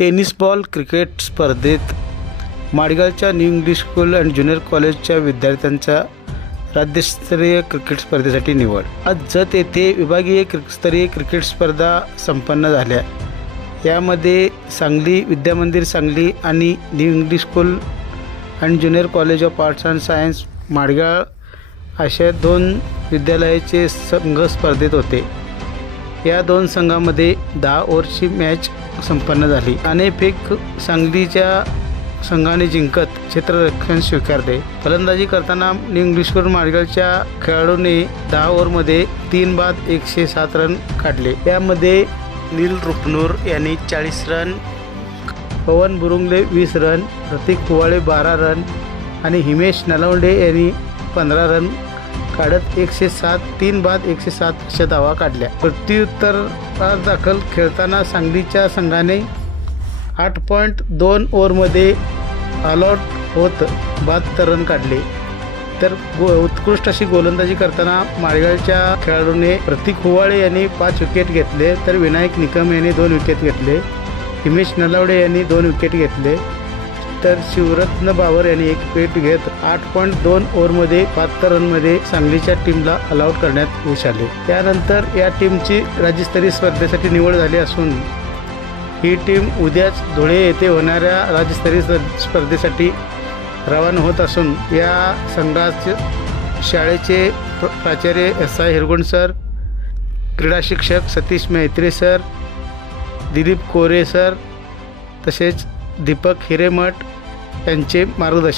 Tennis ball cricket स्पर्धेत माडगावच्या new English school and junior कॉलेजच्या विद्यार्थ्यांचा राज्यस्तरीय क्रिकेट स्पर्धेसाठी निवड. आज जत येथे विभागीय स्तरीय क्रिकेट स्पर्धा संपन्न झाल्या. यामध्ये सांगली विद्यामंदिर सांगली आणि new English school and junior college of arts and science Madgal अशा दोन विद्यालयाचे संघ स्पर्धेत होते. या दोन संघामध्ये दहा ओव्हरची मॅच संपन्न झाली. नाणेफेक सांगलीच्या संघाने जिंकत क्षेत्ररक्षण स्वीकारले. फलंदाजी करताना न्यू इंग्लिश खेळाडूने दहा ओव्हरमध्ये तीन बाद एकशे सात रन काढले. यामध्ये नील रुपनूर यांनी चाळीस रन पवन बुरुंगले वीस रन प्रतीक कुवाळे बारा रन आणि हिमेश नलवंडे यांनी पंधरा रन काढत एकशे सात तीन बाद एकशे सात अशा धावा काढल्या. प्रत्युत्तर दाखल खेळताना सांगलीच्या संघाने आठ पॉईंट दोन ओव्हरमध्ये अलॉट होत बहात्तर रन काढले. तर गो उत्कृष्ट अशी गोलंदाजी करताना माळेगावच्या खेळाडूने प्रतीक हुवाळे यांनी पाच विकेट घेतले तर विनायक निकम यांनी दोन विकेट घेतले हिमेश नलावडे यांनी दोन विकेट घेतले. तर शिवरत्न बाबर यांनी एक पेट घेत आठ पॉईंट दोन ओव्हरमध्ये बहात्तर रनमध्ये सांगलीच्या टीमला ऑलआउट करण्यात यश आले. त्यानंतर या टीमची राज्यस्तरीय स्पर्धेसाठी निवड झाली असून ही टीम उद्याच धुळे येथे होणाऱ्या राज्यस्तरीय स्पर्धेसाठी रवाना होत असून या संघाचे शाळेचे प्राचार्य एस आय हिरगुण सर क्रीडा शिक्षक सतीश मैत्रे सर दिलीप कोरे सर तसेच दीपक हिरेमठ यांचे मार्गदर्शन